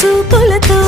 చూపులతో